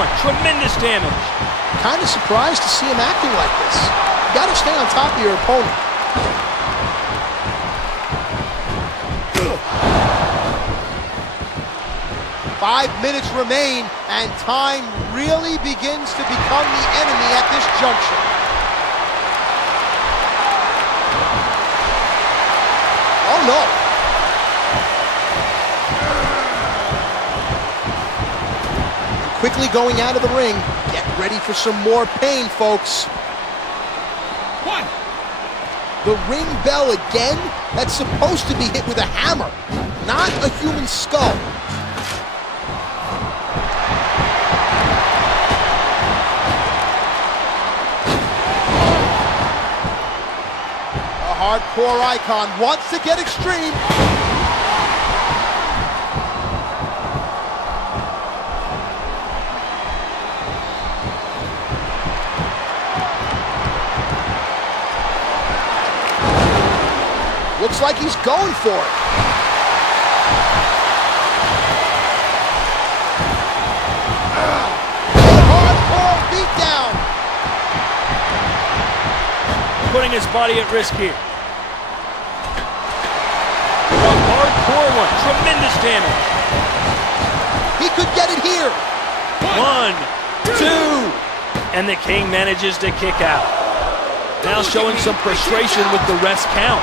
one. Tremendous damage. Kind of surprised to see him acting like this. You got to stay on top of your opponent. Five minutes remain, and time really begins to become the enemy at this junction. Oh no! Quickly going out of the ring. Get ready for some more pain, folks. One. The ring bell again? That's supposed to be hit with a hammer, not a human skull. A hardcore icon wants to get extreme. Looks like he's going for it. Hardcore beatdown. Putting his body at risk here. A hardcore one. Tremendous damage. He could get it here. One, two. And the King manages to kick out. Now showing some frustration with the rest count.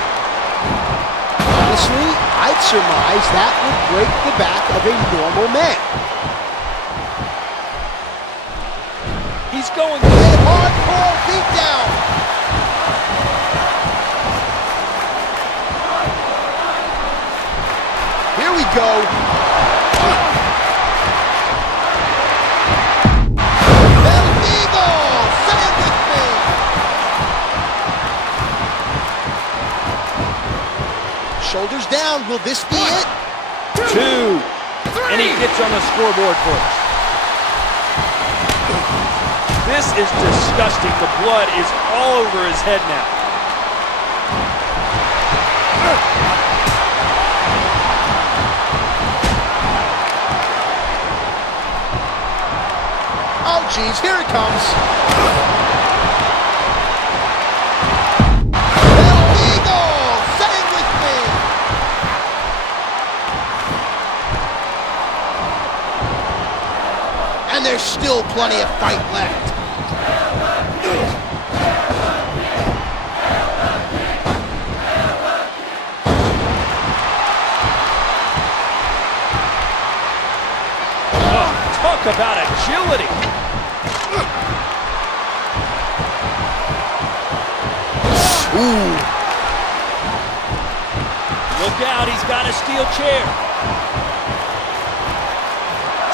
Honestly, I'd surmise that would break the back of a normal man. He's going for a hardcore beatdown. Here we go. Shoulders down. Will this be it? Two. And he gets on the scoreboard first. This is disgusting. The blood is all over his head now. Oh, geez. Here it comes. And there's still plenty of fight left. Oh, talk about agility. Ooh. Look out, he's got a steel chair.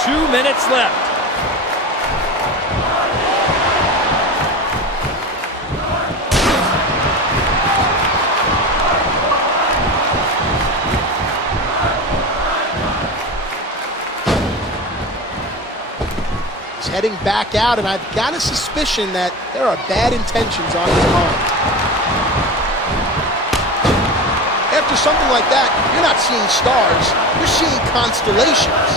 2 minutes left. Heading back out, and I've got a suspicion that there are bad intentions on his mind. After something like that, you're not seeing stars, you're seeing constellations.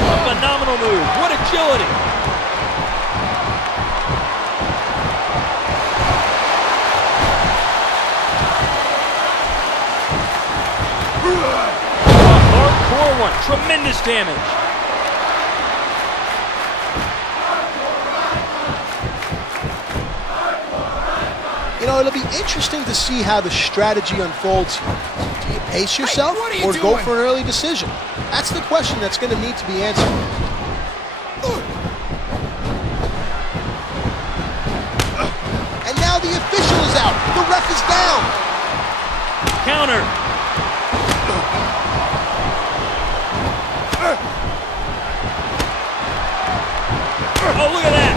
A phenomenal move. What agility. Hardcore one. Tremendous damage. You know, it'll be interesting to see how the strategy unfolds here. Do you pace yourself or go for an early decision? That's the question that's going to need to be answered. And now the official is out. The ref is down. Counter. Oh, look at that.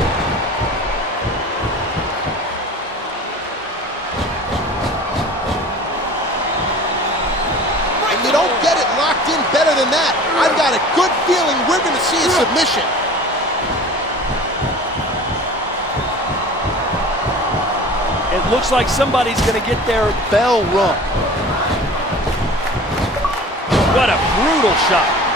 And you don't get it locked in better than that. I've got a good feeling we're going to see a submission. It looks like somebody's going to get their bell rung. What a brutal shot.